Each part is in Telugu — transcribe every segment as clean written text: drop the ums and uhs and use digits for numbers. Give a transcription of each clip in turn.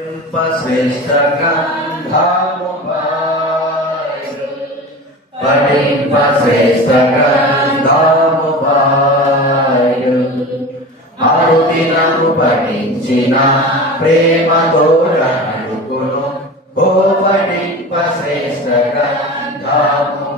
శ్రేష్ఠ గ్రంథము పఠింప శ్రేష్ఠ గ్రంథము ఆరు దినము పఠించిన ప్రేమతో అడుగును ఓ పఠింప శ్రేష్ఠ గ్రంథము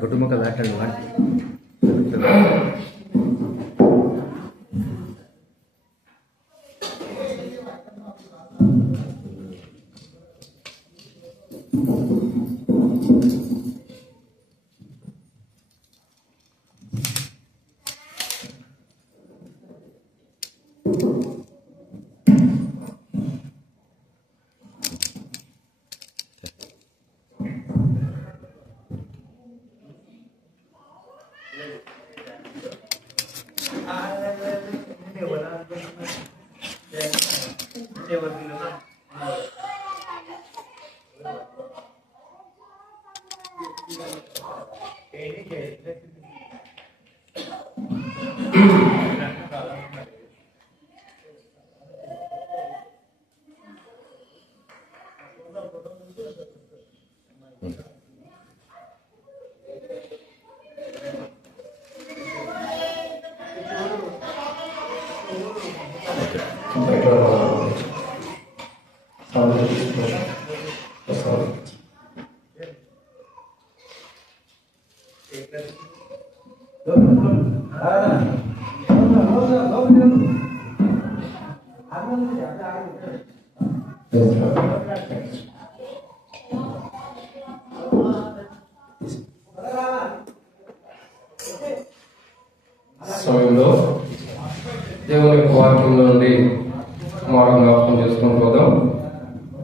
కుటుంబ దాటండి సమయంలో దేవుని యొక్క వాక్యంలో నుండి మాట జ్ఞాపకం చేసుకుంటూ పోదాం.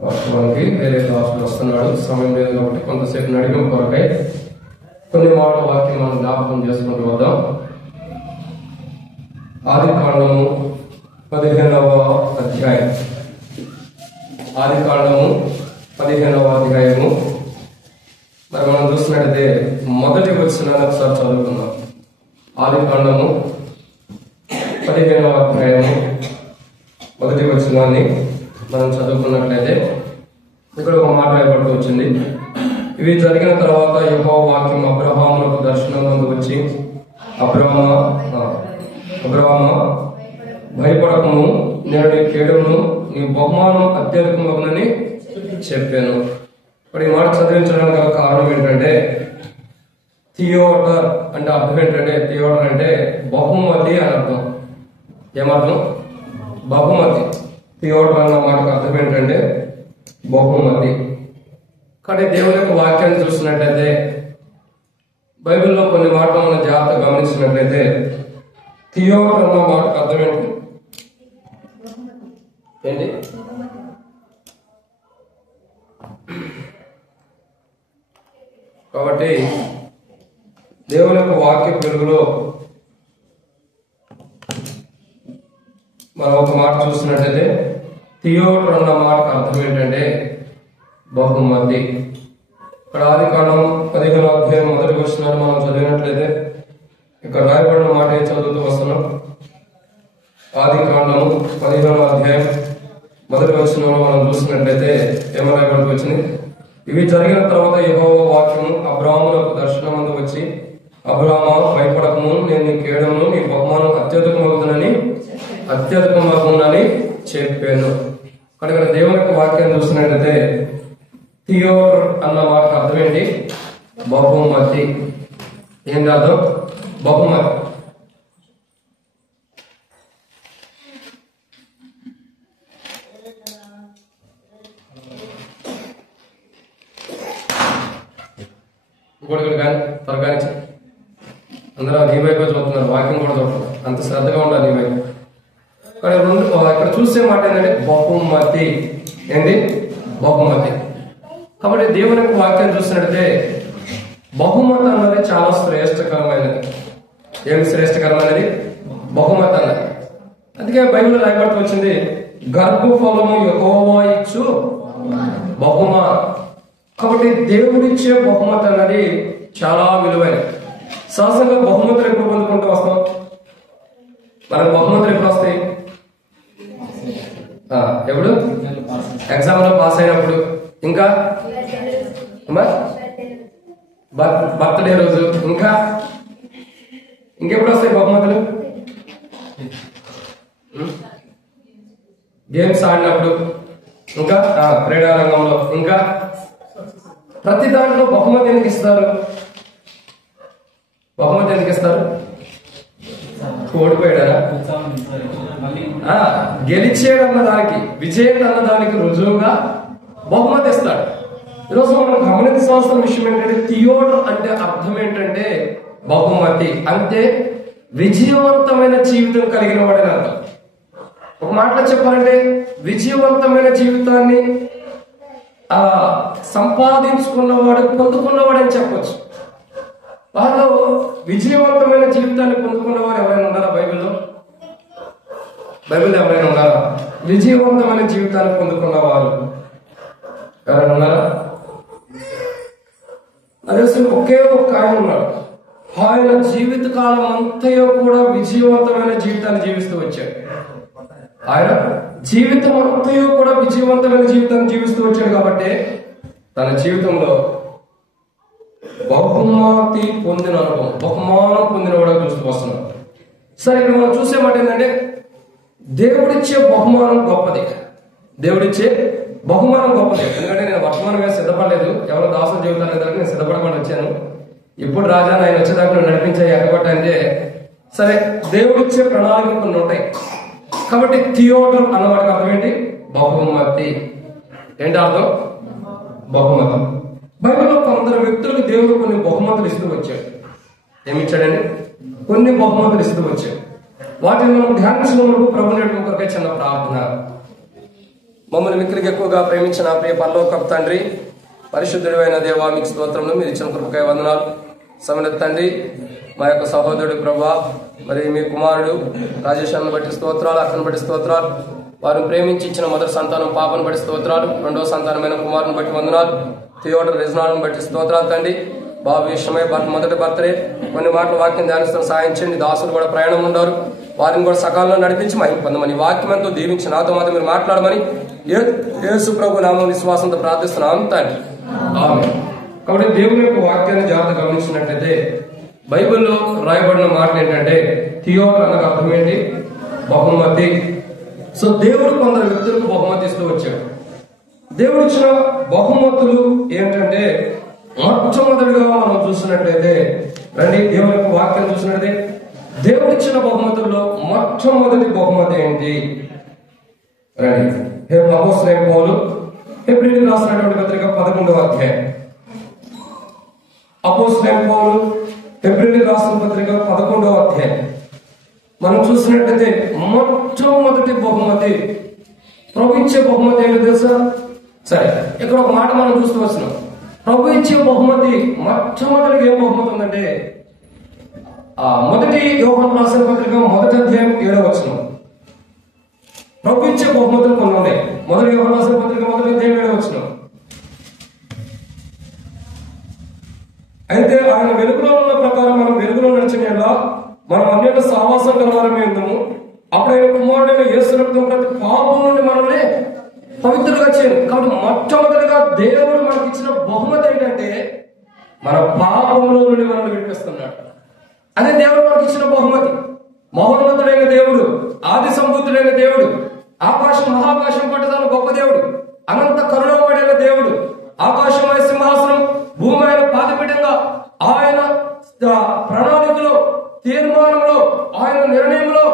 వాస్తవానికి వేరే క్లాసులు వస్తున్నాడు, సమయం లేదు కాబట్టి కొంతసేపు నడిపిన కొరకై కొన్ని మాట వాక్యం మనం జ్ఞాపకం చేసుకుంటూ పోదాం. ఆదికాండము 15వ అధ్యాయం. ఆదికాండము 15వ అధ్యాయము. మరి మనం చూసినట్టయితే మొదటి వచనాన్ని ఒకసారి చదువుకుందాం. ఆదికాండము 15వ అధ్యాయము మొదటి వచనాన్ని మనం చదువుకున్నట్లయితే ఇక్కడ ఒక మాట ఏర్పడుతూ వచ్చింది. ఇవి జరిగిన తర్వాత యెహోవా వాక్యం అబ్రహాములకు దర్శనం ముందు వచ్చి, అబ్రహామా భయపడకము, నేను నీ కేడును నీ బహుమానం అత్యధికమగునని చెప్పాను. ఇప్పుడు ఈ మాట చదివించడానికి గల కారణం ఏంటంటే, థియోటర్ అంటే అర్థం ఏంటంటే, థియోటర్ అంటే బహుమతి అని అర్థం. ఏమర్థం? బహుమతి. థియోటర్ అన్న మాటకు అర్థం ఏంటంటే బహుమతి. కానీ దేవుని యొక్క వాక్యాన్ని చూసినట్లయితే, బైబిల్లో కొన్ని మాటలు మనం జాగ్రత్తగా గమనించినట్లయితే, థియోటర్ అన్న మాటకు అర్థం ఏంటి? కాబట్టి దేవుని యొక్క వాక్య వెలుగులో మనం ఒక మాట చూసినట్లయితే, థియోటర్ అన్న మాటకు అర్థం ఏంటంటే బహుమతి. ఇక్కడ ఆదికాండం 15వ అధ్యాయం మొదటి వచనాన్ని మనం చదివినట్లయితే ఇక్కడ రాయబడిన మాట ఏం చదువుతూ వస్తున్నాం. ఆదికాండము 15వ అధ్యాయం మొదటి వచనంలో మనం చూసినట్లయితే ఏమో రాయబడి వచ్చింది. ఇవి జరిగిన తర్వాత యెహోవా వాక్యము అబ్రాహాములకు దర్శనమందు వచ్చి, అబ్రామా భయపడకము, నేను నీ కేడమును నీ బహుమానం అత్యధికమగునని చెప్పాను. ఇక్కడ దేవుని యొక్క వాక్యాన్ని చూసినట్లయితే థియోర్ అన్న మాటకు అర్థం ఏంటి? బహుమతి. ఏంటి అర్థం? బహుమతి. ఇంకోటి కానీ త్వరగా అందరూ నీ వైపు చూస్తున్నారు, వాక్యం కూడా చూస్తున్నారు. అంత శ్రద్ధగా ఉండాలి నీ వైపు. ఇక్కడ చూసే మాట ఏంటంటే బహుమతి. ఏంటి? బహుమతి. కాబట్టి దేవుని యొక్క వాక్యం చూసినట్లయితే బహుమతి అన్నది చాలా శ్రేష్టకరమైనది. ఏమి శ్రేష్టకరమైనది? బహుమతి అన్నది. అందుకే బైబిల్ రాయబడుతూ వచ్చింది, గర్భఫలము యెహోవా ఇచ్చు బహుమా. కాబట్టి దేవుడిచ్చే బహుమతి అన్నది చాలా విలువైనది. సహజంగా బహుమతులు ఎప్పుడు పొందుకుంటూ వస్తాం? మనకు బహుమతులు ఎప్పుడు వస్తాయి? ఎప్పుడు? ఎగ్జామ్ లో పాస్ అయినప్పుడు, ఇంకా బర్త్డే రోజు, ఇంకా ఇంకెప్పుడు వస్తాయి బహుమతులు? గేమ్స్ ఆడినప్పుడు, ఇంకా క్రీడారంగంలో, ఇంకా ప్రతి దాంట్లో బహుమతి ఎందుకు ఇస్తారు? బహుమతి ఎందుకు ఇస్తారు? ఓడిపోయాడా? గెలిచేయడన్న దానికి, విజయం అన్న దానికి రుజువుగా బహుమతి ఇస్తాడు. ఈరోజు మనం గమనించాల్సిన విషయం ఏంటంటే, థియోడర్ అంటే అర్థం ఏంటంటే బహుమతి అంటే విజయవంతమైన జీవితం కలిగిన వాడని అర్థం. ఒక మాటలో చెప్పాలంటే విజయవంతమైన జీవితాన్ని సంపాదించుకున్నవాడు, పొందుకున్నవాడు అని చెప్పొచ్చు. వాళ్ళు విజయవంతమైన జీవితాన్ని పొందుకున్నవారు ఎవరైనా ఉన్నారా బైబిల్లో? బైబిల్ ఎవరైనా ఉన్నారా విజయవంతమైన జీవితాన్ని పొందుకున్నవారు? ఎవరైనా ఉన్నారా? అదే ఒకే ఒక్క ఆయన ఉన్నాడు. ఆయన జీవిత కాలం అంతయో కూడా విజయవంతమైన జీవితాన్ని జీవిస్తూ వచ్చాడు. ఆయన జీవితం అంతయో కూడా విజయవంతమైన జీవితాన్ని జీవిస్తూ వచ్చాడు. కాబట్టి తన జీవితంలో బహుమతి పొందిన అనుభవం, బహుమానం పొందిన వాడు చూస్తూ వస్తున్నాడు. సరే, ఇక్కడ మనం చూసే మాట ఏంటంటే దేవుడిచ్చే బహుమానం గొప్పది. దేవుడిచ్చే బహుమానం గొప్పది. ఎందుకంటే నేను వర్తమానంగా సిద్ధపడలేదు, ఎవరో దాసులు జీవితాలు ఎదురు నేను సిద్ధపడకుండా వచ్చాను. ఇప్పుడు రాజా ఆయన వచ్చేదాకా నడిపించే ఎక్కబట్టే. సరే, దేవుడిచ్చే ప్రణాళికలు కొన్ని ఉంటాయి. కాబట్టి థియోడర్ అన్నవాడికి అర్థం ఏంటి? బహుమతి. ఏంటి అర్థం? బహుమతి. బైబిల్లో కొందరు వ్యక్తులకు దేవుడు కొన్ని బహుమతులు ఇస్తూ వచ్చాడు. ఏమిచ్చాడండి? కొన్ని బహుమతులు ఇస్తూ వచ్చాడు. వాటిని మనం ధ్యానించినప్పుడు ప్రభు నేడు కొరకై చిన్న ప్రార్థన. మమ్మల్ని మిక్కిలికి ఎక్కువగా ప్రేమించిన ప్రియ పరలోకపు తండ్రి, పరిశుద్ధుడైన దేవా, మీకు స్తోత్రములు. మీరు ఇచ్చిన కృపకై వందనాలు. సమయ తండ్రి, మా యొక్క సహోదరుడు ప్రభా, మరి మీ కుమారుడు రాజేష్ అన్న బట్టి స్తోత్రాలు, అక్కను బట్టి స్తోత్రాలు. వారిని ప్రేమించి ఇచ్చిన మొదటి సంతానం పాపను బట్టి స్తోత్రాలు, రెండవ సంతానమైన కుమారుని బట్టి వందనాలు. థియోడర్ రెజ్నాల్ని బట్టి స్తోత్రాలు తండ్రి. బాబు విషయమై మొదటి బర్త్డే కొన్ని మాటలు వాక్యం ధ్యానిస్తున్న సాయం చేయండి. దాసులు కూడా ప్రయాణం ఉన్నారు, వారిని కూడా సకాలంలో నడిపించి మహిమ పొందమని, వాక్యం ఎంతో దీవించి నాతో మాత్రం మీరు మాట్లాడమని యేసు ప్రభు నామం విశ్వాసంతో ప్రార్థిస్తున్నాం తండ్రి. ఆమేన్. కాబట్టి దేవుని యొక్క వాక్యాన్ని జాగ్రత్తగా గమనించినట్లయితే బైబిల్లో రాయబడిన మాటలు ఏంటంటే థియోడర్ అన్న అర్థం ఏంటి? బహుమతి. సో దేవుడు కొందరు వ్యక్తులకు బహుమతి ఇస్తూ వచ్చాడు. దేవుడు ఇచ్చిన బహుమతులు ఏంటంటే మొట్టమొదటిగా మనం చూసినట్లయితే రండి, దేవుని యొక్క వాక్యం చూసినట్లయితే దేవుడు ఇచ్చిన బహుమతుల్లో మొట్టమొదటి బహుమతి ఏంటి? రండి, అపోస్తలుడైన పౌలు హెబ్రీయులకు రాసినటువంటి పత్రిక 11వ అధ్యాయం. అపోస్తలుడైన పౌలు హెబ్రీయులకు రాసిన పత్రిక 11వ అధ్యాయం మనం చూసినట్లయితే మొట్టమొదటి బహుమతి, ప్రభు ఇచ్చే బహుమతి ఏంటో తెలుసా? సరే, ఇక్కడ ఒక మాట మనం చూస్తూ వస్తున్నాం. ప్రభు ఇచ్చే బహుమతి మొట్టమొదటిగా ఏం బహుమతి ఉందంటే మొదటి యోహాను రాసిన పత్రిక 1వ అధ్యాయం 7వ వచనం. ప్రభు ఇచ్చే బహుమతులు కొన్ని ఉన్నాయి. మొదటి యోహాను రాసిన పత్రిక 1వ అధ్యాయం 7వ వచనం. అయితే ఆయన వెలుగులో ఉన్న ప్రకారం మనం వెలుగులో నడిచిన మనం అన్నిటి సహవాసం కలవారమే ఉందాము. అప్పుడు ఆయన కుమారుడైన యేసు రక్తం ప్రతి పాపం నుండి మనల్ని పవిత్రులుగా చేయను. కాబట్టి మొట్టమొదటిగా దేవుడు మనకి ఇచ్చిన బహుమతి ఏంటంటే మన పాపంలో నుండి మనల్ని విడిపిస్తున్నాడు. అదే దేవుడు మనకి ఇచ్చిన బహుమతి. మహోన్నతుడైన దేవుడు, ఆది సంబుద్ధుడైన దేవుడు, ఆకాశం మహాకాశం పట్టదాను గొప్ప దేవుడు, అనంత కరుణామయుడైన దేవుడు, ఆకాశమైన సింహాసనం, భూమి ఆయన పాదపీఠంగా, ఆయన ప్రణాళికలో, తీర్మానంలో, ఆయన నిర్ణయంలో,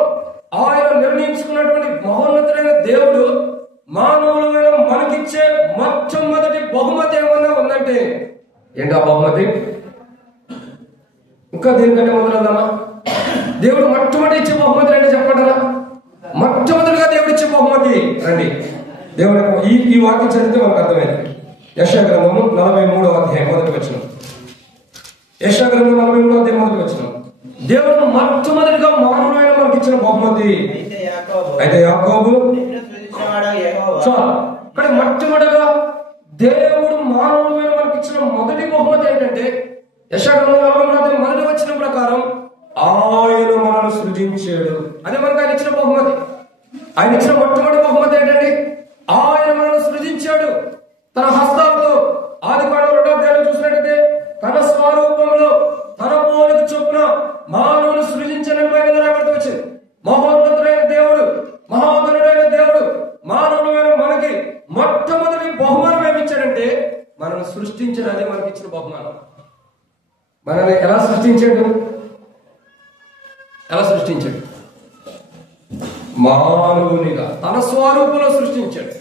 ఆయన నిర్ణయించుకున్నటువంటి మహోన్నతుడైన దేవుడు మానవులమైన మనకిచ్చే మొట్టమొదటి బహుమతి ఏమన్నా ఉందంటే ఏంటి ఆ బహుమతి? ఇంకా దీనికంటే మొదలదామా? దేవుడు మొట్టమొదటి ఇచ్చే బహుమతి అంటే చెప్పంటారా? మొట్టమొదటిగా దేవుడు ఇచ్చే బహుమతి రండి. దేవుడు ఈ వాక్యం చదివితే మనకు అర్థమైంది. యెషయా గ్రంథము 43వ అధ్యాయం మొదటి వచనం. యెషయా గ్రంథం 43వ అధ్యాయం మొదటి వచనం. దేవుడు మొట్టమొదటిగా మానవుడైన మనకి ఇచ్చిన బహుమతి. అయితే యాకోబు ఇక్కడ మొట్టమొదటిగా దేవుడు మానవుడైన మనకి ఇచ్చిన మొదటి బహుమతి ఏంటంటే యెషయా గ్రంథం 43వ అధ్యాయం మొదటి వచనం ప్రకారం ఆయన మనల్ని సృజించాడు. అదే మనకు ఆయన ఇచ్చిన బహుమతి. ఆయన ఇచ్చిన మొట్టమొదటి బహుమతి ఏంటంటే ఆయన మనల్ని సృజించాడు తన హస్తాలతో. ఆదికాండం 2వ అధ్యాయంలో చూసినట్టయితే తన స్వరూపంలో తన పోలిక చొప్పున మానవుని సృజించని బైబిల్లో రాబడుతూ వచ్చింది. మహోన్నతుడైన దేవుడు, మహోన్నతుడైన దేవుడు మానవుడైన మనకి మొట్టమొదటి బహుమానం ఏమిచ్చాడంటే మనల్ని సృష్టించడానికి మనకి ఇచ్చిన బహుమానం. మనల్ని ఎలా సృష్టించాడు? ఎలా సృష్టించాడు? మానవునిగా తన స్వరూపంలో సృష్టించాడు.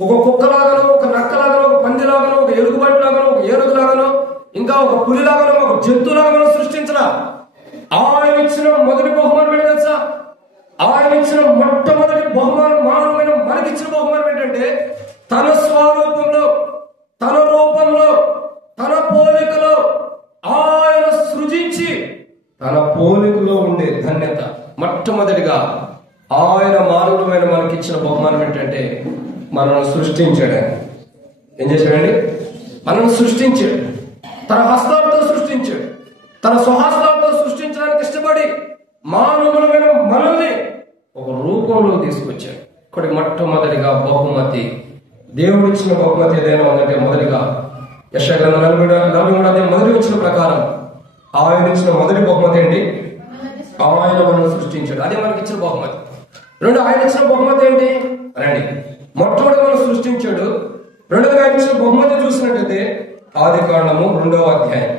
ఒక కుక్కలాగానో, ఒక నక్కలాగానో, ఒక పందిలాగానో, ఒక ఎలుగుబంటిలాగానో, ఒక ఏనుగులాగానో, ఇంకా ఒక పులిలాగానో, ఒక జంతువులాగానో సృష్టించరా. ఆయన ఇచ్చిన మొదటి బహుమానం ఏంటి తెలుసా? ఆయన ఇచ్చిన మొట్టమొదటి బహుమానం మానవుమైన మనకిచ్చిన బహుమానం ఏంటంటే తన స్వరూపంలో, తన రూపంలో, తన పోలికలో ఆయన సృజించి తన పోలికలో ఉండే ధన్యత. మొట్టమొదటిగా ఆయన మానవుడమైన మనకిచ్చిన బహుమానం ఏంటంటే మనల్ని సృష్టించాడు. ఏం చేశాడండి? మనల్ని సృష్టించాడు. తన హస్తాలతో సృష్టించాడు. తన స్వహస్తాలతో సృష్టించడానికి ఇష్టపడి మానవులమైన మనల్ని ఒక రూపంలో తీసుకొచ్చాడు. ఇక్కడ మొట్టమొదటిగా బహుమతి, దేవుడు ఇచ్చిన బహుమతి ఏదైనా ఉందంటే మొదటిగా యెషయా గ్రంథం 43వ అధ్యాయం మొదటి వచ్చిన ప్రకారం ఆయన ఇచ్చిన మొదటి బహుమతి ఏంటి? ఆయన మనల్ని సృష్టించాడు. అదే మనకి ఇచ్చిన బహుమతి. రెండు, ఆయన ఇచ్చిన బహుమతి ఏంటి? రండి, మొట్టమొదటి మనం సృష్టించాడు. రెండోది ఆయన ఇచ్చిన బహుమతి చూసినట్టయితే ఆదికాండము 2వ అధ్యాయం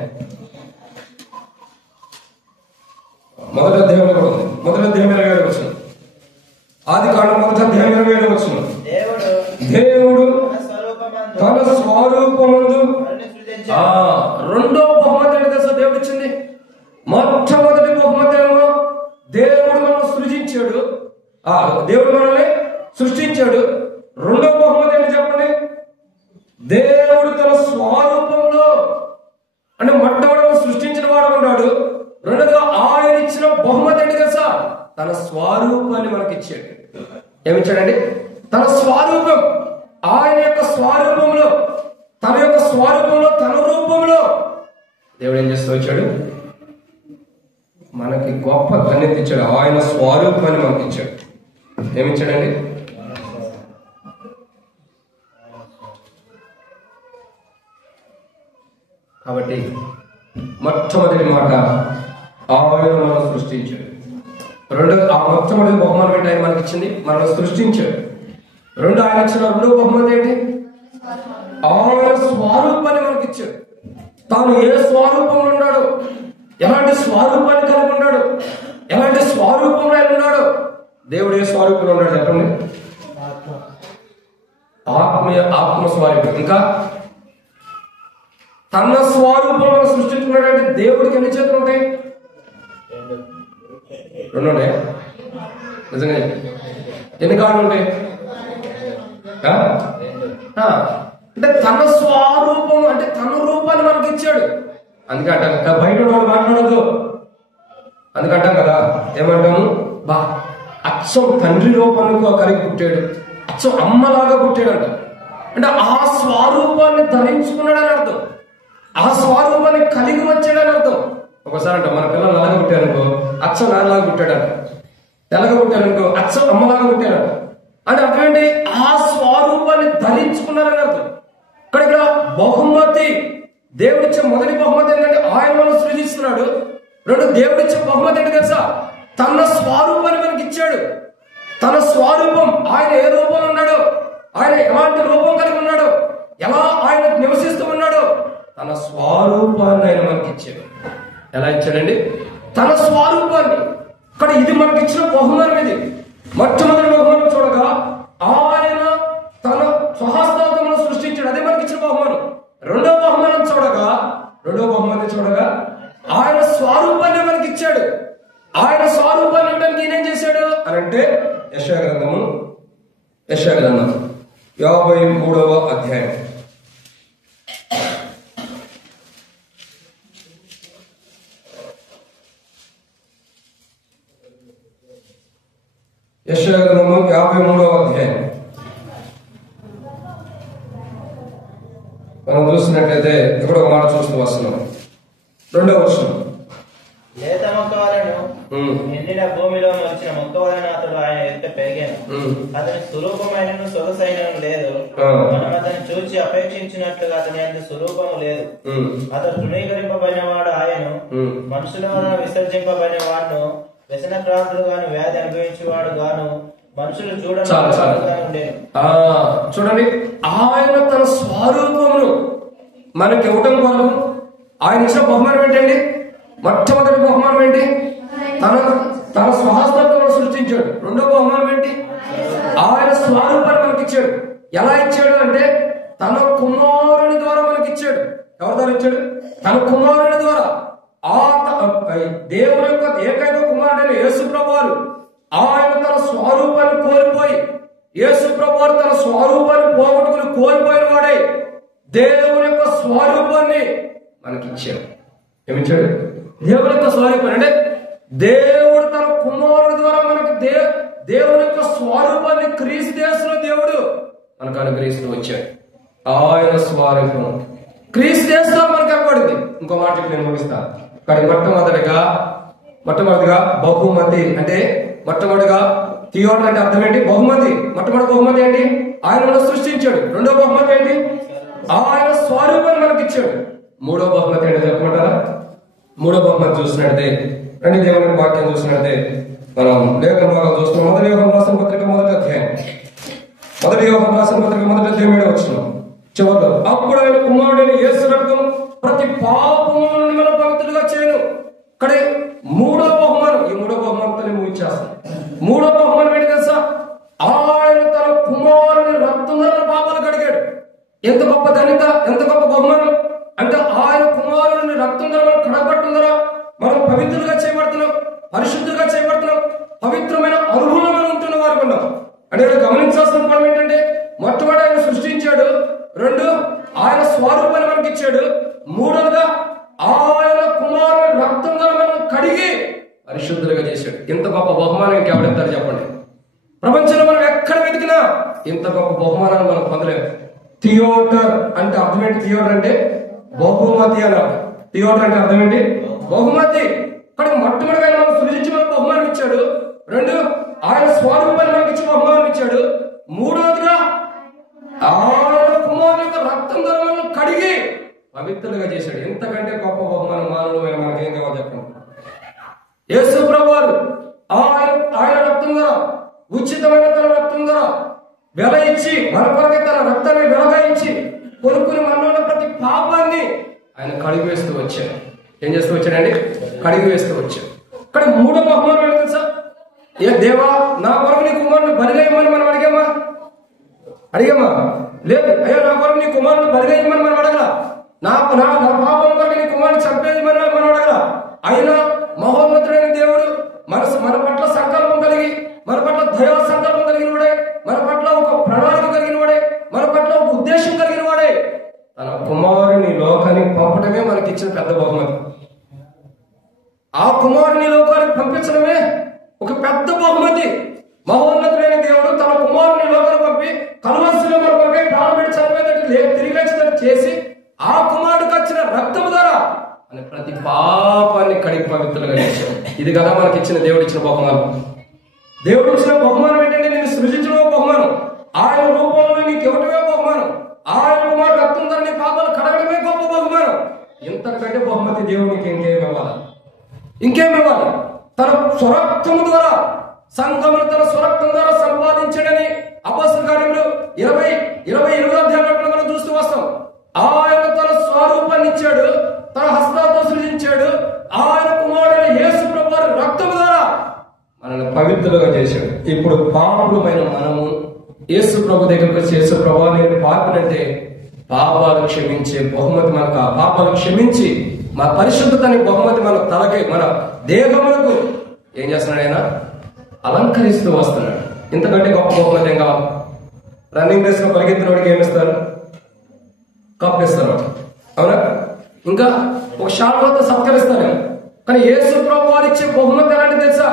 మొదటి అధ్యాయంలో కూడా ఉంది. మొదటి అధ్యాయం 27వ వచనం. ఆదికాండం మొదటి అధ్యాయం 27వ వచనం. దేవుడు తన స్వరూపమందు రెండో బహుమతి ఏంటి తెలుసా దేవుడు ఇచ్చింది? మొట్టమొదటి బహుమతి ఏమో దేవుడు మనల్ని సృజించాడు. దేవుడు మనల్ని సృష్టించాడు. రెండో బహుమతి ఏంటి చెప్పండి? దేవుడు తన స్వరూపంలో, అంటే మొట్టమొదటి సృష్టించిన వాడు ఉన్నాడు. రెండోదిగా ఆయన ఇచ్చిన బహుమతి ఏంటి తెలుసా? తన స్వరూపాన్ని మనకి ఇచ్చాడు. ఏమిచ్చాడండి? తన స్వరూపం. ఆయన యొక్క స్వరూపంలో, తన యొక్క స్వరూపంలో, తన రూపంలో దేవుడు ఏం చేస్తూ వచ్చాడు? మనకి గొప్ప ధన్యత ఇచ్చాడు. ఆయన స్వరూపాన్ని మనకి ఇచ్చాడు. ఏమిచ్చాడండి? కాబట్టి మొట్టమొదటి మాట ఆయన మనం సృష్టించాడు. రెండు, ఆ మొట్టమొదటి బహుమానం ఏంటి? ఆయన మనకి ఇచ్చింది, మనం సృష్టించాడు. రెండు, ఆయన ఇచ్చిన రెండో బహుమతి ఏంటి? ఆయన స్వరూపాన్ని మనకి ఇచ్చాడు. తాను ఏ స్వరూపంలో ఉన్నాడు, ఎలాంటి స్వరూపాన్ని కలిగి ఉన్నాడు, ఎలాంటి స్వరూపంలో ఆయన ఉన్నాడు. దేవుడు ఏ స్వరూపంలో ఉన్నాడు చెప్పండి? ఆత్మ స్వరూపం. ఇంకా తన స్వరూపంలో సృష్టించుకున్నాడంటే దేవుడికి ఎన్ని చేతులు ఉంటాయి? రెండు ఉంటాయి. నిజంగా ఎన్ని కాళ్ళు ఉంటాయి? అంటే తన స్వరూపం, అంటే తన రూపాన్ని మనకి ఇచ్చాడు. అందుకే అంటాం బయట వాడు మాట్లాడదు. అందుకంటాం కదా, ఏమంటాము? బా అచ్చం తండ్రి రూపానికి కలిగి పుట్టాడు, అచ్చం అమ్మలాగా పుట్టాడు అంట. అంటే ఆ స్వరూపాన్ని ధరించుకున్నాడని అర్థం. ఆ స్వరూపాన్ని కలిగి వచ్చాడని అర్థం. ఒకసారి అంట మన పిల్లలు అలాగే పుట్టారనుకో, అచ్చం నాన్నలాగా పుట్టాడంట. తెల్లగా పుట్టారనుకో, అచ్చం అమ్మలాగా పుట్టాడంట. అంటే అర్థం ఏంటి? ఆ స్వరూపాన్ని ధరించుకున్నారని అర్థం. ఇక్కడ బహుమతి, దేవుడిచ్చే మొదటి బహుమతి ఏంటంటే ఆయన మనం సృజిస్తున్నాడు. రెండు, దేవుడిచ్చే బహుమతి ఏంటి తెలుసా? తన స్వరూపాన్ని మనకి ఇచ్చాడు. తన స్వరూపం, ఆయన ఏ రూపంలో ఉన్నాడో, ఆయన ఎలాంటి రూపం కలిగి ఉన్నాడో, ఎలా ఆయన నివసిస్తూ ఉన్నాడో, తన స్వరూపాన్ని ఆయన మనకి ఇచ్చాడు. ఎలా ఇచ్చాడండి? తన స్వరూపాన్ని. ఇక్కడ ఇది మనకి ఇచ్చిన బహుమానం. ఇది మొట్టమొదటి బహుమానం చూడగా ఆయన తన స్వహస్తాలను సృష్టించాడు. అదే మనకి ఇచ్చిన బహుమానం. రెండో బహుమానం చూడగా ఆయన స్వరూపాన్ని మనకి ఇచ్చాడు. ఆయన స్వరూపాన్ని ఇవ్వడానికి ఈయన ఏం చేశాడు అని అంటే యెషయా గ్రంథం 53వ అధ్యాయం యెషయా గ్రంథము 53వ అధ్యాయం మనం చూసినట్లయితే ఇక్కడ ఒక మాట చూస్తూ వస్తున్నాం. 2వ వచనం. లేత మొక్క వలన ఎండిన భూమిలో వచ్చిన మొక్క వలన అతడు ఆయన ఎదుట పెరిగాను. అతని స్వరూపమైన సొగసైన లేదు. మనం అతన్ని చూచి అపేక్షించినట్లుగా అతని అంత స్వరూపము లేదు. అతడు తృణీకరింపబడిన వాడు ఆయన, మనుషుల వలన విసర్జింపబడిన వాడును, వ్యసనక్రాంతుడు గాను, వ్యాధి అనుభవించేవాడు గాను, మనుషులు చూడండి. ఆయన తన స్వరూపమును మనకి ఇవ్వటం కొరకు ఆయన ఇచ్చిన బహుమానం ఏంటండి? మొట్టమొదటి బహుమానం ఏంటి? తన స్వహస్తత్వం సృష్టించాడు. 2వ బహుమానం ఏంటి? ఆయన స్వరూపాన్ని మనకి ఇచ్చాడు. ఎలా ఇచ్చాడు అంటే తన కుమారుని ద్వారా మనకి ఇచ్చాడు. ఎవరి ద్వారా ఇచ్చాడు? తన కుమారుని ద్వారా. దేవుని యొక్క ఏకైక కుమారుడైన యేసు ప్రభువారు ఆయన తన స్వరూపాన్ని కోల్పోయి, యేసు ప్రభువారు తన స్వరూపాన్ని పోగొట్టుకుని కోల్పోయిన వాడే దేవుని యొక్క స్వరూపాన్ని మనకి ఇచ్చాడు. ఏమిచ్చాడు? దేవుని యొక్క స్వరూపం. అంటే దేవుడు తన కుమారుడి ద్వారా మనకు దేవుని యొక్క స్వరూపాన్ని క్రీస్తులో దేవుడు మనకు అనుగ్రహిస్తూ వచ్చాడు. ఆయన స్వరూపం క్రీస్తులో మనకు ఏర్పడింది. ఇంకో మాట నేను ముగిస్తాను. కానీ మొట్టమొదటిగా బహుమతి అంటే మొట్టమొదటిగా థియోటర్ అంటే అర్థం ఏంటి? బహుమతి. మొట్టమొదటి బహుమతి ఏంటి? ఆయన మనం సృష్టించాడు. 2వ బహుమతి ఏంటి? ఆయన స్వరూపాన్ని మనకి ఇచ్చాడు. 3వ బహుమతి ఏంటి చెప్పమంటారా? 3వ బహుమతి చూసినట్టే రెండు దేవుని వాక్యం చూసినట్టే మనం లేఖన భాగం చూస్తున్నాం. మొదటి యోహాను రాసిన పత్రిక 1వ అధ్యాయం. మొదటి యోహాను రాసిన పత్రిక 1వ అధ్యాయం 7వ వచనం చివరిలో, అప్పుడు ఆయన కుమారుడైన యేసు రక్తం ప్రతి పాపము నుండి మన పవిత్రులుగా చేయను. ఇక్కడ 3వ బహుమానం. ఈ 3వ బహుమానంతో నేను ముగించేస్తాను. 3వ బహుమానం ఏంటి తెలుసా? ఆయన తన కుమారుని రక్తం ద్వారా పాపాలు కడిగాడు. ఎంత గొప్ప ధన్యత, ఎంత గొప్ప బహుమానం అంటే ఆయన కుమారుని రక్తం ద్వారా మనం కడగబట్టడం ద్వారా మనం పవిత్రులుగా చేయబడుతున్నాం, పరిశుద్ధులుగా చేయబడుతున్నాం, పవిత్రమైన అనుభవం ఉంటున్న వారు ఉన్నాం. అంటే గమనించాల్సిన పని ఏంటంటే మొట్టమొదటి ఆయన సృష్టించాడు, 2 ఆయన స్వరూపాన్ని మనకి ఇచ్చాడు, 3వదిగా ఆయన కుమారుని రక్తం ద్వారా మనం కడిగి పరిశుద్ధులుగా చేశాడు. ఇంత గొప్ప బహుమానం ఇంకెవడెత్తారు చెప్పండి? ప్రపంచంలో మనం ఎక్కడ వెతికినా ఇంత గొప్ప బహుమానాన్ని మనం పొందలేము. థియోటర్ అంటే అర్థం ఏంటి? థియోటర్ అంటే బహుమతి అన్నారు. థియోటర్ అంటే అర్థం ఏంటి? బహుమతి. కానీ మొట్టమొదటిగా ఆయన మనం సృజించి మనకు బహుమానం ఇచ్చాడు, 2 ఆయన స్వరూపాన్ని మనకి ఇచ్చి బహుమానం ఇచ్చాడు, 3వదిగా ఆయన కుమారుని యొక్క రక్తం ద్వారా మనం కడిగి పవిత్రులుగా చేశాడు. ఎంతకంటే గొప్ప బహుమానం మానవులైన మనకేం కావాలి చెప్పండి? యేసు ప్రభువారు ఆయన రక్తం ద్వారా, ఉచితమైన తన రక్తం ద్వారా వెల ఇచ్చి, మన కొరకే తన రక్తాన్ని వెలగా ఇచ్చి కొనుక్కుని మనలో ఉన్న ప్రతి పాపాన్ని ఆయన కడిగి వేస్తూ వచ్చాడు. ఏం చేస్తూ వచ్చాడండి? కడిగి వేస్తూ వచ్చాడు. ఇక్కడ 3వ బహుమానం ఏంటి తెలుసా? ఏ దేవా, నా కొరకు నీ కుమారుని బలిగా ఇవ్వమని మనం అడిగామా? లేదు. అయ్యో, నా కొరకు నీ కుమారుని బలిగా ఇవ్వమని మనం అడగల. నా పాపం కొరకు నీ కుమారుని చంపేయమని మనం అడగల. అయినా మహోన్నతుడైన దేవుడు మన పట్ల సంకల్పం కలిగి, మన పట్ల దయా సంకల్పం కలిగిన వాడే, మన పట్ల ఒక ప్రణాళిక కలిగిన వాడే, మన పట్ల ఒక ఉద్దేశం కలిగిన వాడే తన కుమారుని లోకానికి పంపడమే మనకి ఇచ్చిన పెద్ద బహుమతి. ఆ కుమారుని లోకానికి పంపించడమే ఒక పెద్ద బహుమతి. మహోన్నతుడైన దేవుడు తన కుమారుని లోకానికి పంపి కలువరిశిలో మన కొరకై ప్రాణం పెట్టి చనిపోయేటట్టు తిరిగి వచ్చేటట్టు చేసి ఆ కుమారుడికి వచ్చిన రక్తము ద్వారా మన ప్రతి పాపాన్ని కడిగి పవిత్రులుగా చేశాడు. ఇది కదా మనకి ఇచ్చిన దేవుడు ఇచ్చిన బహుమానం. దేవుడు ఇచ్చిన బహుమానం ఏంటంటే నేను సృజించిన బహుమానం, ఆయన రూపంలో నీకు ఇవ్వటమే బహుమానం, ఆయన కుమారుడు రక్తం ద్వారా నీ పాపాలు కడగడమే గొప్ప బహుమానం. ఇంతకంటే బహుమతి దేవునికి ఇంకేం ఇవ్వాలి? తన స్వరక్తము ద్వారా సంఘమును తన స్వరక్తం ద్వారా సంపాదించాడని అపోస్తలుల కార్యములు 28వ అధ్యాయంలో మనం చూస్తూ వస్తాం. ఆయన తన స్వరూపాన్ని ఇచ్చాడు, తన హస్తాలతో సృజించాడు, ఆయన కుమారుడైన యేసు ప్రభువారి రక్తము ద్వారా మనల్ని పవిత్రులుగా చేశాడు. ఇప్పుడు పాపులమైన మనము యేసు ప్రభు దగ్గరకు వచ్చి, యేసు ప్రభువా, నేను పాపినంటే పాపాలు క్షమించే బహుమతి మనకు, ఆ పాపాలు క్షమించి మన పరిశుద్ధతని బహుమతి మన తలకి, మన దేహములకు ఏం చేస్తున్నాడు? ఆయన అలంకరిస్తూ వస్తున్నాడు. ఇంతకంటే గొప్ప బహుమతి ఏం కావాలి? రన్నింగ్ రేస్ లో పరిగెత్తిన వాడికి ఏమిస్తారు? కప్ ఇస్తారు, అవునా? ఇంకా ఒక షాల్వాతో సత్కరిస్తారు. కానీ యేసు ప్రభు వారు ఇచ్చే బహుమతి ఎలాంటి తెలుసా?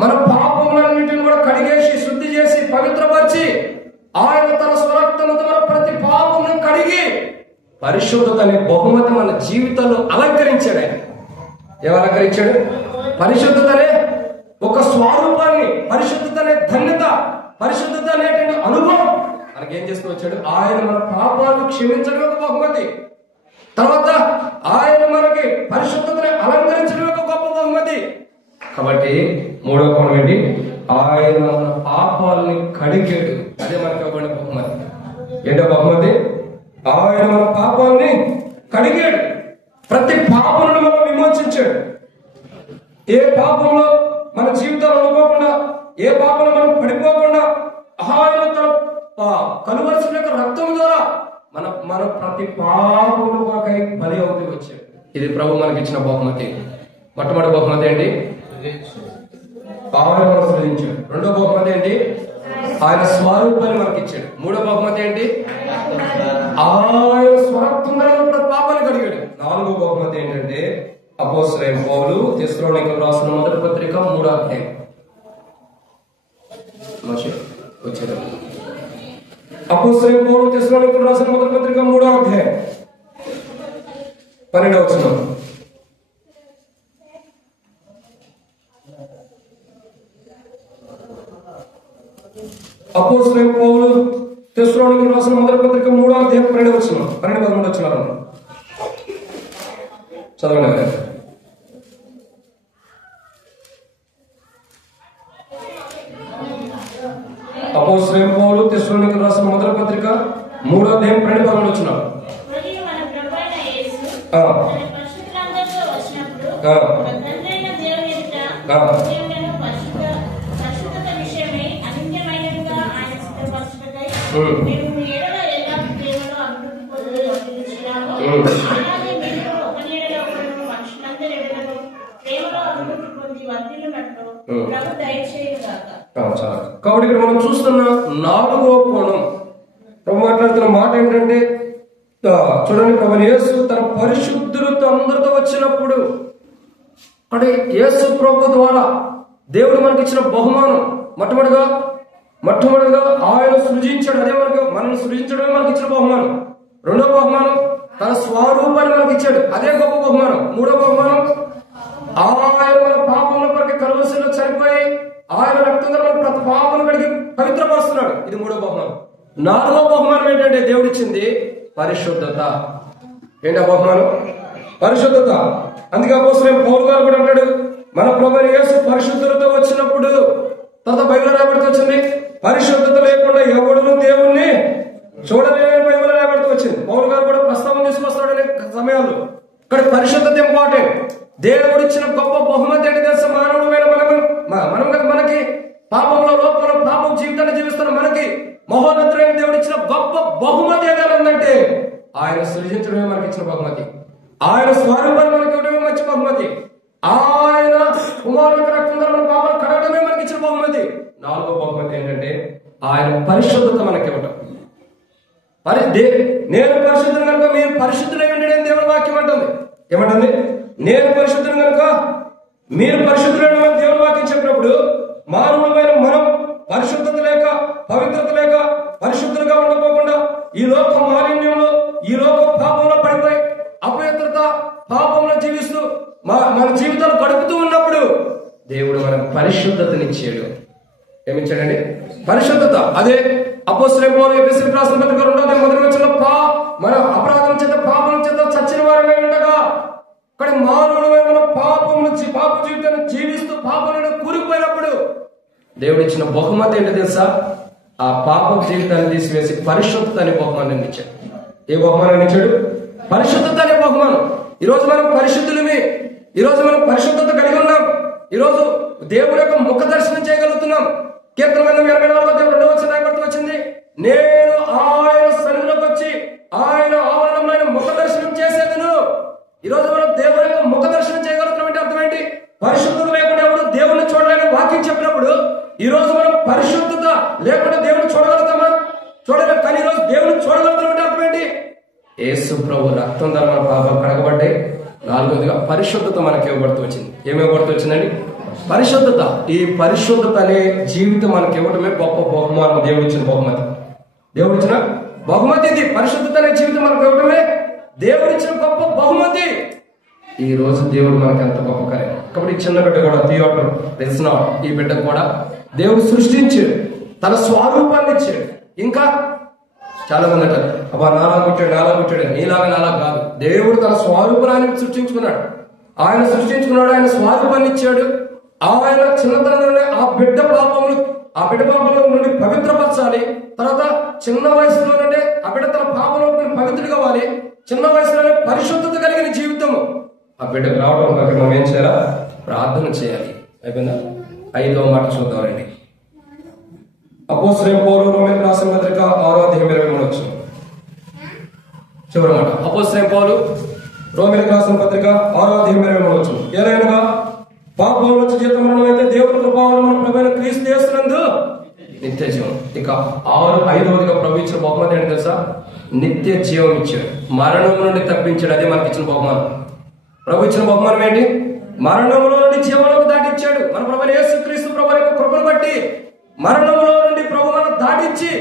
మన పాపములన్నింటిని కూడా కడిగేసి శుద్ధి చేసి పవిత్రపరిచి ఆయన తన స్వరక్తముతో మన ప్రతి పాపమును కడిగి పరిశుద్ధత అనే బహుమతి మన జీవితంలో అలంకరించాడు. ఆయన ఏమలంకరించాడు? పరిశుద్ధత అనే ఒక స్వరూపాన్ని, పరిశుద్ధత అనే ధన్యత, పరిశుద్ధత అనేటువంటి అనుభవం మనకేం చేస్తూ వచ్చాడు? ఆయన మన పాపాలను క్షమించడం ఒక బహుమతి, తర్వాత ఆయన మనకి పరిశుద్ధతని అలంకరించడం ఒక గొప్ప బహుమతి. కాబట్టి మూడవ కోణం ఏంటి? ఆయన మన పాపాలని కడిగాడు. అదే మనకి ఇవ్వబడిన బహుమతి. ఏంటో బహుమతి? ఆయన మన పాపాలని కడిగాడు, ప్రతి పాపలను మనం విమోచించాడు. ఏ పాపంలో మన జీవితాలు అనుకోకుండా, ఏ పాపంలో మనం పడిపోకుండా ఆయన తన కలువరిసిన యొక్క రక్తం ద్వారా మన ప్రతి పాపముల కొరకై బలి అవుతూ వచ్చాడు. ఇది ప్రభు మనకి ఇచ్చిన బహుమతి. మొట్టమొదటి బహుమతి ఏంటి? ఆయన మనం సృజించాడు. రెండో బహుమతి ఏంటి? ఆయన స్వరూపాన్ని మనకి ఇచ్చాడు. మూడో బహుమతి ఏంటి? ఆయన స్వరక్తం ప్రతి పాపాన్ని కడిగాడు. నాలుగో బహుమతి ఏంటంటే అపోస్తలుడైన పౌలు తెస్సలోనికీయులకు రాసిన మొదటి పత్రిక 3వ అధ్యాయం. వచ్చేది అపోస్తలుడైన పౌలు తెస్సలోనికీయులకు రాసిన మొదటి పత్రిక 3వ అధ్యాయం 12వ వచనం. అపోస్తలుడైన పౌలు తెస్సలోనికీయులకు రాసిన మొదటి పత్రిక 3వ అధ్యాయం 12వ వచనం, 12-13 వచనాలు చదవండి. అపోస్తలుడైన పౌలు తెస్సలోనికీయులకు రాసిన మొదటి పత్రిక 3వ అధ్యాయం 12-13 వచనాలు. కాబట్టి ఇక్కడ మనం చూస్తున్న నాలుగో కోణం ప్రభు మాట్లాడుతున్న మాట ఏంటంటే, చూడండి, ప్రభు యేసు తన పరిశుద్ధులతో అందరితో వచ్చినప్పుడు అంటే యేసు ప్రభు ద్వారా దేవుడు మనకి ఇచ్చిన బహుమానం మొట్టమొదటిగా ఆయన సృజించాడు. అదే మనల్ని సృజించడమే మనకి ఇచ్చిన బహుమానం. రెండో బహుమానం తన స్వరూపాన్ని మనకి ఇచ్చాడు. అదే గొప్ప బహుమానం. మూడో బహుమానం ఆయన మన పాపముల కొరకు కలువరిలో చనిపోయి ఆయన రక్తంగా మన ప్రతి పాపను కడిగి పవిత్రపరుస్తున్నాడు. ఇది మూడో బహుమానం. నాలుగో బహుమానం ఏంటంటే దేవుడిచ్చింది పరిశుద్ధత. ఏంటా బహుమానం? పరిశుద్ధత. అందుకే అపోస్తలుడైన పౌలు గారు కూడా అంటాడు, మన ప్రభువైన యేసు పరిశుద్ధులతో వచ్చినప్పుడు, తర్వాత బైబిల్ రాయబడుతూ వచ్చింది, పరిశుద్ధత లేకుండా ఎవడును దేవుణ్ణి చూడలేని బైబిల్ రాయబడుతూ వచ్చింది. పౌలు గారు కూడా ప్రస్తావన తీసుకొస్తాడు అనే సమయాల్లో. ఇక్కడ పరిశుద్ధత ఇంపార్టెంట్. దేవుడు ఇచ్చిన గొప్ప బహుమతి ఏంటి తెలుసా? మానవులమైన మనకి పాపంలో లోపల పాపం జీవితాన్ని జీవిస్తున్న మనకి మహోన్నతుడైన దేవుడు ఇచ్చిన గొప్ప బహుమతి ఏదైనా ఉందంటే ఆయన సృజించడమే మనకి ఇచ్చిన బహుమతి. ఆయన స్వరూపాన్ని మనకి ఇవ్వడమే మంచి బహుమతి. ఆయన కుమారులకు రక్తం ద్వారా మన పాపాలు కడగడమే మనకి ఇచ్చిన బహుమతి. నాలుగో బహుమతి ఏంటంటే ఆయన పరిశుద్ధత మనకి ఇవ్వటం. నేను పరిశుద్ధులు కనుక మీరు పరిశుద్ధులై ఉండండి అని దేవుడి వాక్యం అంటుంది. ఏమంటుంది? నేను పరిశుద్ధులు కనుక మీరు పరిశుద్ధులైన దేవుడి వాక్యం చెప్పినప్పుడు మానవులమైన మనం పరిశుద్ధత లేక, పవిత్రత లేక, పరిశుద్ధులుగా ఉండకోకుండా ఈ లోక మాలిన్యంలో, ఈ లోక పాపంలో పడిపోయి అపవిత్రత పాపంలో జీవిస్తూ మన జీవితాలు గడుపుతూ ఉన్నప్పుడు దేవుడు మనకు పరిశుద్ధతనిచ్చాడు. ఏమిచ్చాడండి? పరిశుద్ధత. అదే అపోస్తలుడైన పౌలు ఎఫెసీయులకు రాసిన పత్రిక 2వ అధ్యాయం 1వ వచనంలో మన అపరాధం చేత పాపం చేత చచ్చిన వారమే ఉండగా కానీ మానవులమే మనం పాపం నుంచి పాప జీవితాన్ని జీవిస్తూ పాపంలో కూరుకుపోయినప్పుడు దేవుడు ఇచ్చిన బహుమతి ఏంటో తెలుసా? ఆ పాప జీవితాన్ని తీసివేసి పరిశుద్ధత అనే బహుమానాన్ని ఇచ్చాడు. ఏ బహుమానాన్ని ఇచ్చాడు? పరిశుద్ధత అనే బహుమానం. ఈరోజు మనం పరిశుద్ధులమే. ఈరోజు మనం పరిశుద్ధత కలిగి ఉన్నాం. ఈరోజు దేవుడి యొక్క ముఖ దర్శనం చేయగలుగుతున్నాం. కీర్తన గ్రంథం 24వ అధ్యాయం 2వ వచనం రాయబడుతూ వచ్చింది, నేను ఆయన సన్నిధిలోకి వచ్చి ఆయన ఆవరణంలో ఆయన ముఖ దర్శనం చేసేదను. ఈరోజు మనం దేవుడి యొక్క ముఖ దర్శనం చేయగలుగుతున్నాం అంటే అర్థం ఏంటి? పరిశుద్ధత లేకుండా ఎవరు దేవుడిని చూడలేని వాక్యం చెప్పినప్పుడు ఈ రోజు మనం పరిశుద్ధత లేకుండా దేవుడిని చూడగలుగుతామా? చూడలేం. కానీ ఈ రోజు దేవుడిని చూడగలుగుతాం అంటే అర్థం ఏంటి? యేసు ప్రభు రక్తం ద్వారా మన పాపాలు కడగబడ్డాయి. 4వ నాలుగోదిగా పరిశుద్ధత మనకి ఇవ్వబడుతూ వచ్చింది. ఏమి ఇవ్వబడుతూ వచ్చిందండి? పరిశుద్ధత. ఈ పరిశుద్ధత అనే జీవితం మనకి ఇవ్వడమే గొప్ప బహుమానం, దేవుడిచ్చిన బహుమతి. దేవుడిచ్చిన బహుమతి ఇది. పరిశుద్ధత అనే జీవితం మనకు ఇవ్వడమే దేవుడిచ్చిన గొప్ప బహుమతి. ఈ రోజు దేవుడు మనకి ఎంత గొప్ప కార్యం. కాబట్టి ఈ చిన్న బిడ్డ కూడా థియోటర్ తెలిసిన ఈ బిడ్డకు కూడా దేవుడు సృష్టించాడు, తన స్వరూపాన్ని ఇచ్చాడు. ఇంకా చాలా మంది అంటారు, అబ్బా నాలా పుట్టాడు నీలాగా నాలా కాదు. దేవుడు తన స్వరూపాన్ని సృష్టించుకున్నాడు. ఆయన సృష్టించుకున్నాడు, ఆయన స్వరూపాన్ని ఇచ్చాడు. ఆయన చిన్నతనంలోనే ఆ బిడ్డ పాపముల నుండి పవిత్రపరచాలి. తర్వాత చిన్న వయసులోనే ఆ బిడ్డ తన పాపంలో పవిత్రుడు కావాలి. చిన్న వయసులోనే పరిశుద్ధత కలిగిన జీవితం ఆ బిడ్డకు రావడం వరకు మనం ఏం చేయాలా? ప్రార్థన చేయాలి. అయిపోయిందా? 5వ మాట చూద్దాం రండి. అపోస్తలుడైన పౌలు రోమీయులకు రాసిన పత్రిక 6వ అధ్యాయం 23వ వచనం. చివరి మాట. అపోస్తలుడైన పౌలు రోమీయులకు రాసిన పత్రిక 6వ అధ్యాయం 23వ వచనం. ఏలైనగా పాపంలో వచ్చే జీతం మరణం అయితే దేవుని కృపావరం మన ప్రభువైన క్రీస్తు యేసునందు నిత్య జీవం. ఇక 5వదిగా ప్రభు ఇచ్చిన బహుమతి ఏంటి తెలుసా? నిత్య జీవం ఇచ్చాడు. మరణం నుండి తప్పించాడు. అదే మనకి ఇచ్చిన బహుమానం. ప్రభు ఇచ్చిన బహుమానం ఏంటి? మరణంలో నుండి జీవంలోకి దాటించాడు. మన ప్రభువైన యేసుక్రీస్తు ప్రభు యొక్క కృపను బట్టి మరణంలో నుండి ప్రభు మనం దాటించి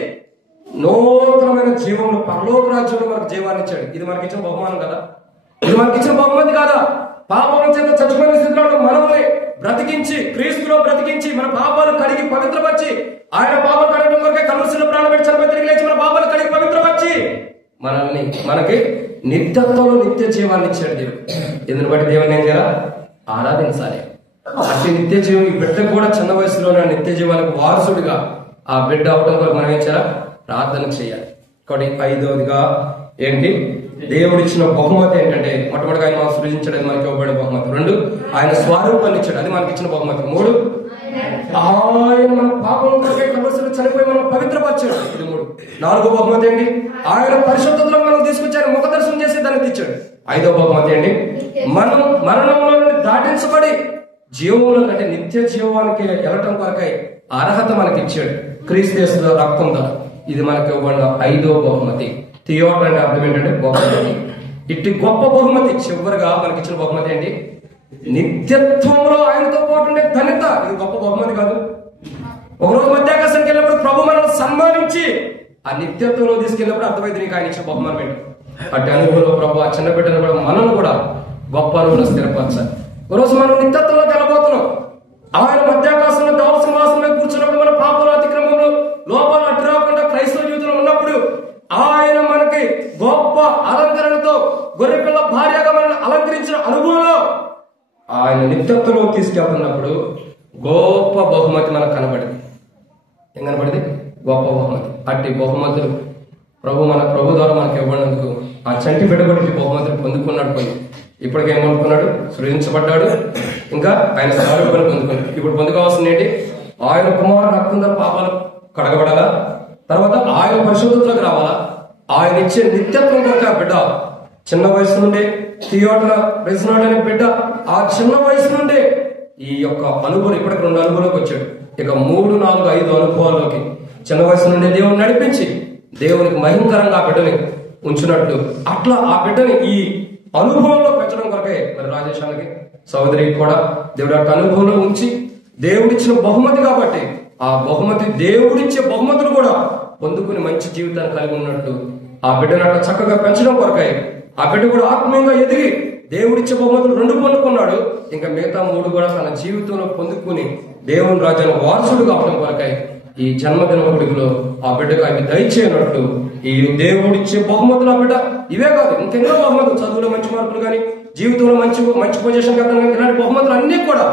నూతనమైన జీవంలో పరలోక రాజ్యంలో మనకు జీవాన్ని ఇచ్చాడు. ఇది మనకి ఇచ్చిన బహుమానం కదా? ఇది మనకి ఇచ్చిన బహుమతి కాదా? పాపం చేత చచ్చిపోయిన స్థితిలో మనల్ని బ్రతికించి, క్రీస్తులో బ్రతికించి, మన పాపాలు కడిగి పవిత్రపరిచి, ఆయన పాపాలు కడగడం కొరకే కలువరిలో ప్రాణం పెట్టి చనిపోయి తిరిగి లేచి మన పాపాలు కడిగి పవిత్రపరిచి మనకి నిత్యత్వంలో నిత్య జీవాన్ని ఇచ్చాడు దేవుడు. ఎందుని బట్టి దేవుని ఏం చేయాలా? ఆరాధించాలి. అట్టి నిత్య జీవం ఈ బిడ్డ కూడా చిన్న వయసులోనే నిత్య జీవానికి వారసుడిగా ఆ బిడ్డ అవడం కొరకు మనం ఏం చేయాలా? ప్రార్థన చేయాలి. కాబట్టి 5వదిగా ఏంటి? దేవుడిచ్చిన బహుమతి ఏంటంటే, మొట్టమొదటిగా ఆయన మనం సృజించడం మనకి ఇవ్వబడిన బహుమతి. 2, ఆయన స్వరూపాన్ని ఇచ్చాడు, అది మనకి ఇచ్చిన బహుమతి. 3, ఆయన మన పాపం కలువరిలో చనిపోయి మనం పవిత్రపరిచాడు, ఇది 3. 4వ బహుమతి ఏంటి? ఆయన పరిశుద్ధతలో మనం తీసుకొచ్చాడు, ముఖ దర్శనం చేసి దాన్ని తెచ్చాడు. 5వ బహుమతి ఏంటి? మనం మరణంలో నుండి దాటించబడి జీవంలో కంటే నిత్య జీవానికి వెళ్ళటం కొరకై అర్హత మనకి ఇచ్చాడు క్రీస్తు యేసు రక్తం ద్వారా. ఇది మనకి ఇవ్వబడిన 5వ బహుమతి. థియోటర్ అంటే అర్థం ఏంటంటే బహుమతి. ఇట్టి గొప్ప బహుమతి చివరిగా మనకి ఇచ్చిన బహుమతి ఏంటి? నిత్యత్వంలో ఆయనతో పాటు ఉండే ధన్యత. ఇది గొప్ప బహుమతి కాదు? ఒకరోజు మధ్యాకాశానికి వెళ్ళినప్పుడు ప్రభు మనల్ని సన్మానించి ఆ నిత్యత్వంలో తీసుకెళ్ళినప్పుడు అర్థమైంది నీకు ఆయన ఇచ్చిన బహుమానం ఏంటి. అట్టి అనుభవంలో ప్రభు ఆ చిన్న బిడ్డను కూడా మనల్ని కూడా గొప్ప అనుభవం స్థిరపరచాలి. ఒకరోజు మనం నిత్యత్వంలోకి వెళ్ళబోతున్నాం. ఆయన మధ్యాకాశంలో దేవ సింహాసనంలో కూర్చున్నప్పుడు మన పాపంలో అతిక్రమంలో లోపాలు అడ్డు రాకుండా క్రైస్తవ జీవితంలో ఉన్నప్పుడు ఆయన మనకి గొప్ప అలంకరణతో గొర్రెపిల్ల భార్యగా మనల్ని అలంకరించిన అనుభవంలో ఆయన నిత్యత్వంలో తీసుకెళ్తున్నప్పుడు గొప్ప బహుమతి మనకు కనబడింది. ఏం కనబడింది? గొప్ప బహుమతి. అట్టి బహుమతులు ప్రభు ద్వారా మనకి ఇవ్వడానికి ఆ చంటి బిడ్డబడికి బహుమతులు పొందుకున్నాడు. పోయి ఇప్పటికేం పొందుకున్నాడు? సృజించబడ్డాడు. ఇంకా ఆయన స్వరూపాన్ని పొందుకున్నాడు. ఇప్పుడు పొందుకోవాల్సింది ఏంటి? ఆయన కుమారుడు రక్తం ద్వారా పాపాలు కడగబడాలా, తర్వాత ఆయన పరిశుద్ధతలోకి రావాలా, ఆయన ఇచ్చే నిత్యత్వం కొరకు ఆ బిడ్డ చిన్న వయసు నుండి థియోటర్ రెసినాట్ అనే బిడ్డ ఆ చిన్న వయసు నుండి ఈ యొక్క అనుభవం ఇప్పటికి 2 అనుభవంలోకి వచ్చాడు. ఇక 3, 4, 5 అనుభవాల్లోకి చిన్న వయసు నుండి దేవుని నడిపించి దేవునికి మహిమకరంగా ఆ బిడ్డని ఉంచినట్లు అట్లా ఆ బిడ్డని ఈ అనుభవంలో పెంచడం కొరకే మరి రాజేశానికి సోదరికి కూడా దేవుడు అట్లా అనుభవంలో ఉంచి దేవుడిచ్చిన బహుమతి కాబట్టి ఆ బహుమతి దేవుడిచ్చే బహుమతులు కూడా పొందుకుని మంచి జీవితాన్ని కలిగి ఉన్నట్టు ఆ బిడ్డను అట్లా చక్కగా పెంచడం కొరకై ఆ బిడ్డ కూడా ఆత్మీయంగా ఎదిగి దేవుడిచ్చే బహుమతులు 2 పొందుకున్నాడు. ఇంకా మిగతా 3 కూడా తన జీవితంలో పొందుకుని దేవుని రాజ్యాన్ని వారసుడు కావడం కొరకై ఈ జన్మదిన వేడుకలో ఆ బిడ్డకు అవి దయచేయనట్లు ఈ దేవుడిచ్చే బహుమతులు ఆ బిడ్డ ఇవే కాదు ఇంకెన్నో బహుమతులు, చదువులో మంచి మార్కులు కానీ, జీవితంలో మంచి పొజిషన్ కానీ, ఇలాంటి బహుమతులు అన్ని కూడా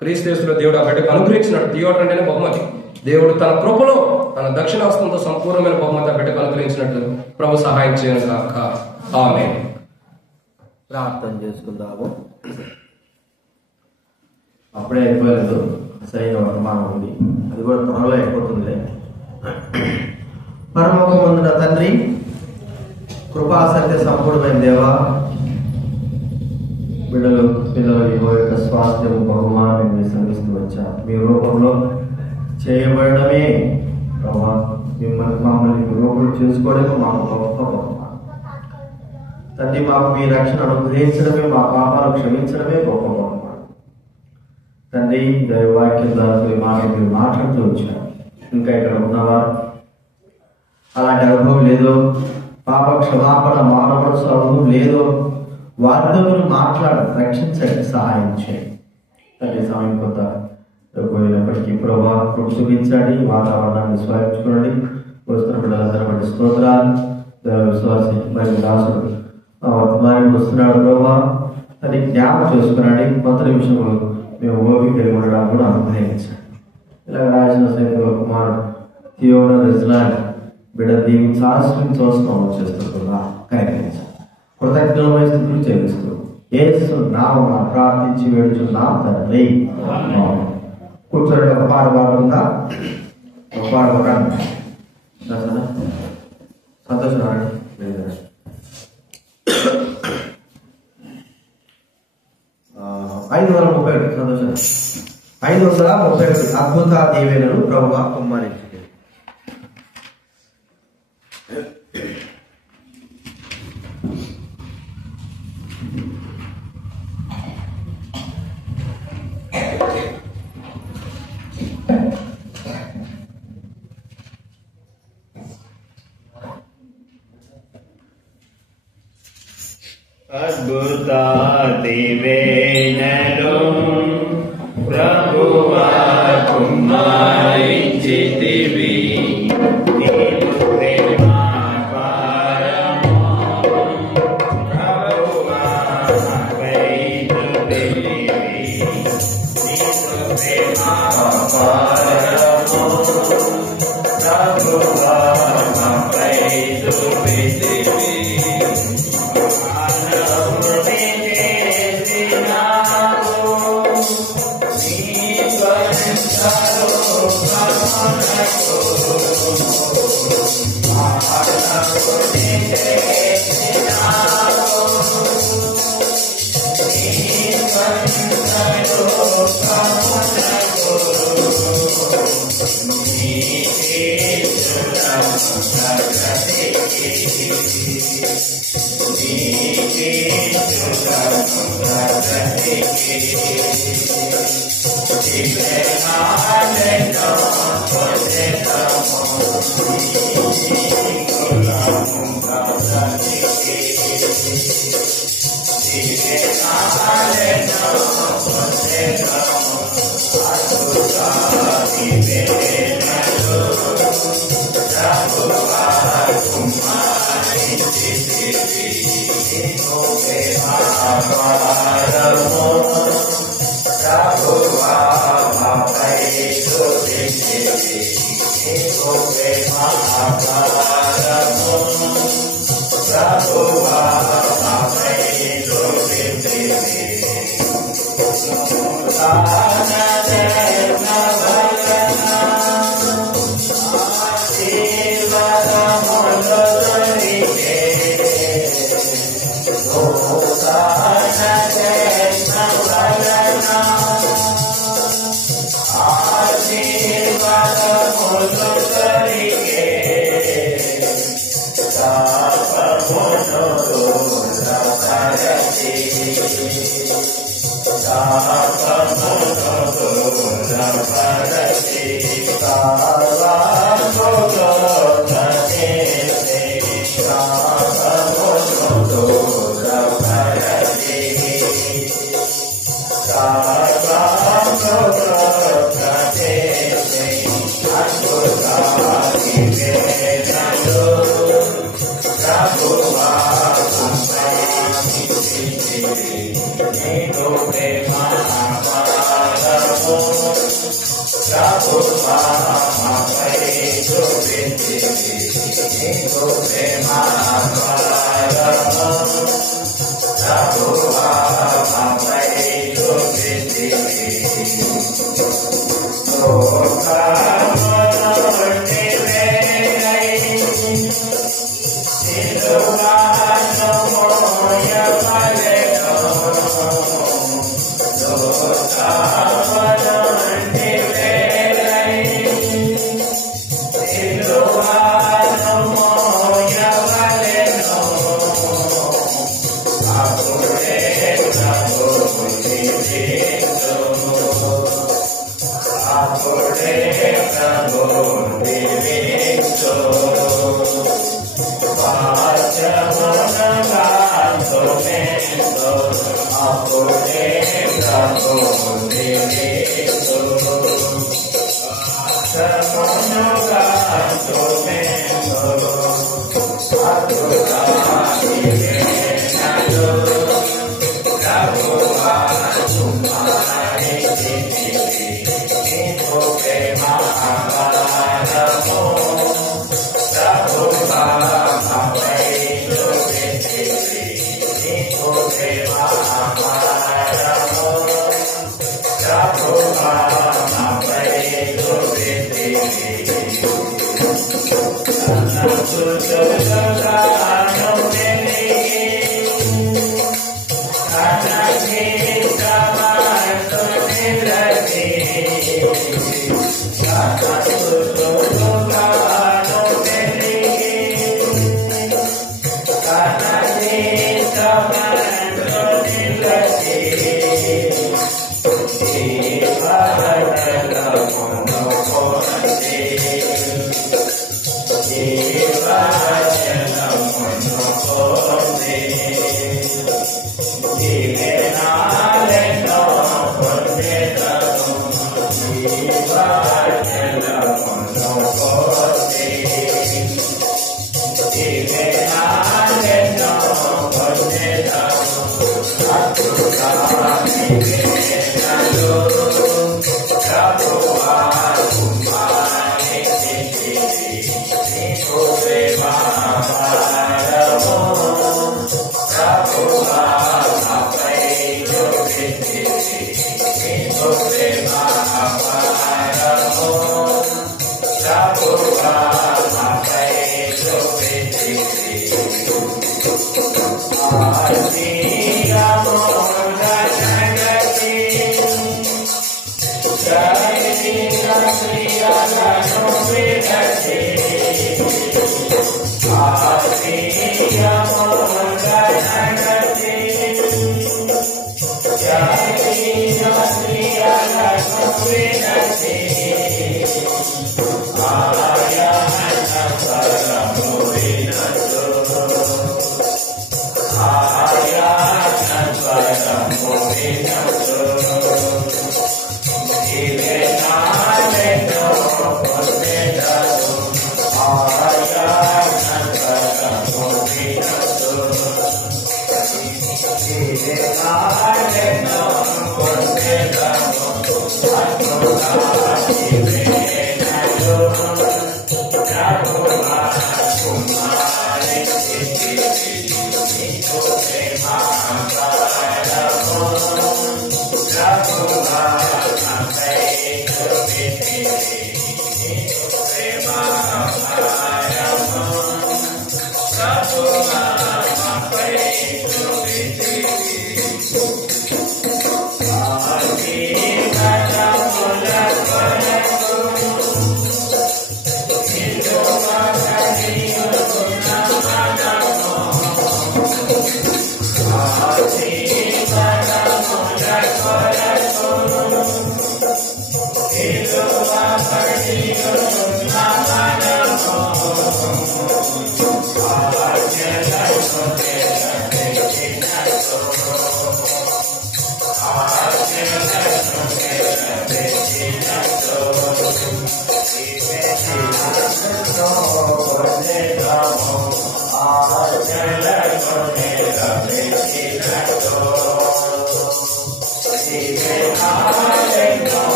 క్రీస్తు యేసులో దేవుడు ఆ బిడ్డకు అనుగ్రహించినాడు. థియోటర్ అంటేనే బహుమతి. దేవుడు తన కృపలో తన దక్షిణాస్తంతో సంపూర్ణమైన బహుమతి ఆ బిడ్డకు అనుగ్రహించినట్లు ప్రభు సహాయం చేయను గాక. ఆమేన్. ప్రార్థన చేసుకుందాము. అప్పుడే అయిపోలేదు, సరైన వర్తమానం ఉంది, అది కూడా త్వరలో అయిపోతుంది. పరలోకమందున తండ్రి, కృపా సత్య సంపూర్ణమైన దేవా, పిల్లలు ఇవో యొక్క స్వాస్థ్యము బహుమానం మీరు సంధిస్తూ వచ్చారు. మీ రూపంలో చేయబడమే ప్రభా, మమ్మల్ని రూపంలో చేసుకోవడమే మాకు గొప్ప బహుమానం. తండ్రి మాకు మీ రక్షణ అనుగ్రహించడమే, మా పాపాలు క్షమించడమే గొప్ప బహుమానం. తండ్రి దైవవాక్యం ద్వారా మీరు మాట్లాడుతూ వచ్చారు. ఇంకా ఇక్కడ ఉన్నవారు అలాంటి అనుభవం లేదో, పాప క్షమాపణ మానవలసిన అనుభవం లేదో వారితో మీరు మాట్లాడి రక్షించండి, సహాయం చేయండి. తండ్రి సమయం కొంత పోయినప్పటికీ ప్రభావ కృప చూపించండి, వాతావరణాన్ని స్వరించుకోండి. వస్తున్న బిడ్డలందరూ బట్టి స్తోత్రాలు. విశ్వాసి మరి దాసుడు వర్తమానికి వస్తున్నాడు ప్రభావ, దాన్ని జ్ఞాపకం చేసుకున్నాడు. కొంత నిమిషంలో మేము ఓపిక కలిగి ఉండడానికి కూడా అనుగ్రహించండి. ఇలా రాసిన సైనికుల కుమారుడు తీవ్ర ఇజ్రాయల్ బిడ్డ దీన్ని ఆశ్రయించవలసిన చేస్తున్నా కనిపించాలి. కృతజ్ఞతమైన స్థితులు చెల్లిస్తూ యేసు నామమున ప్రార్థించి వేడుచున్నాం తండ్రి. కూర్చోండి. ఒక పాట పాడుతుందా? ఒక పాట పాడండి. సంతోషం. 531 సంతోషం. 531 అద్భుత దీవెనలు ప్రభువా కుమ్మరించి. అద్భుత దీవెనలు ప్రభువా కుమ్మరించితివి, నీవు ప్రేమాపారము ప్రభువా మాపై చూపితివి, నీవు ప్రేమాపారము ప్రభువా మాపై చూపితివి.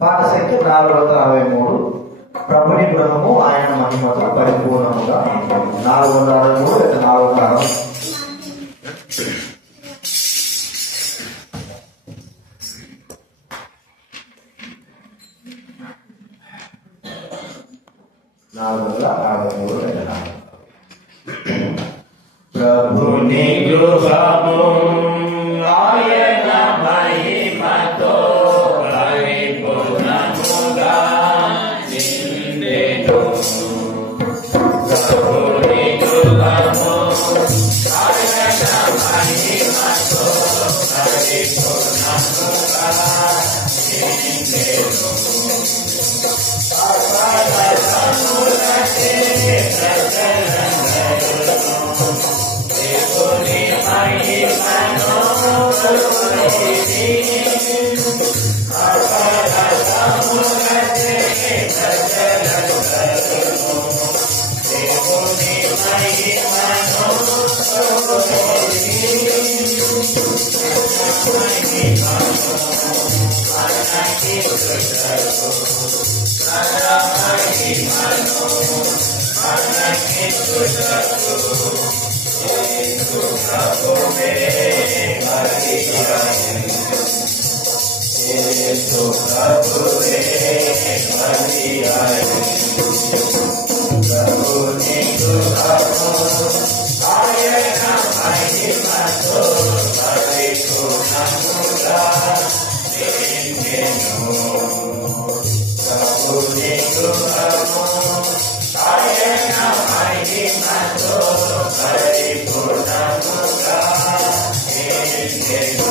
పాట సంఖ్య 463. ప్రభుని గృహము ఆయన మహిమతో పరిపూర్ణముగా 463 లేదా 460. ప్రభుని గృహము ఆయన మహిమతో పరిపూర్ణముగా నిండెను. ప్రభుని గృహము ఆయన మహిమతో పరిపూర్ణముగా నిండెను.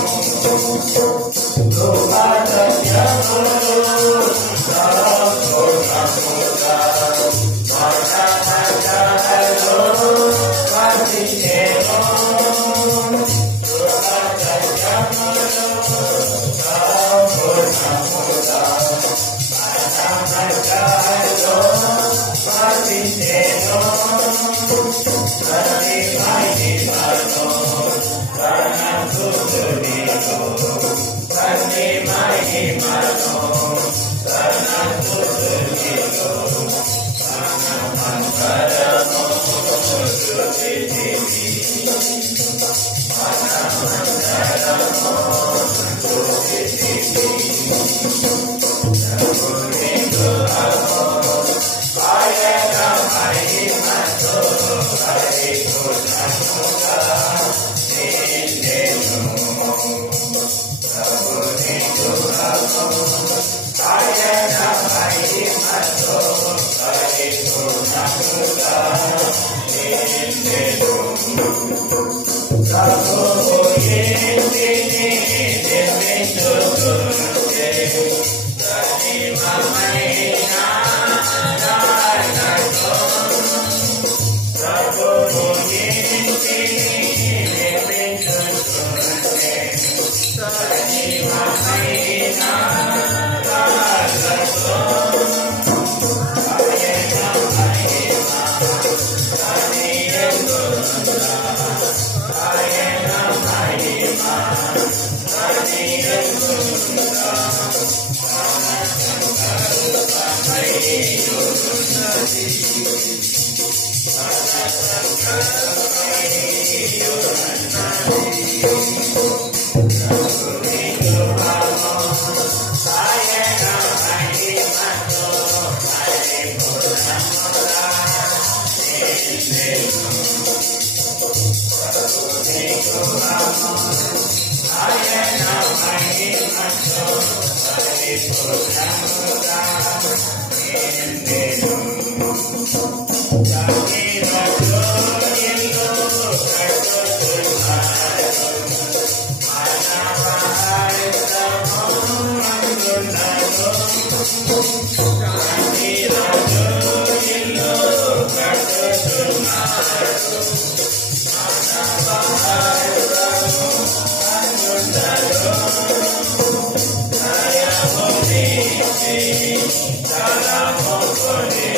Salam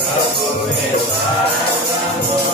Prabhu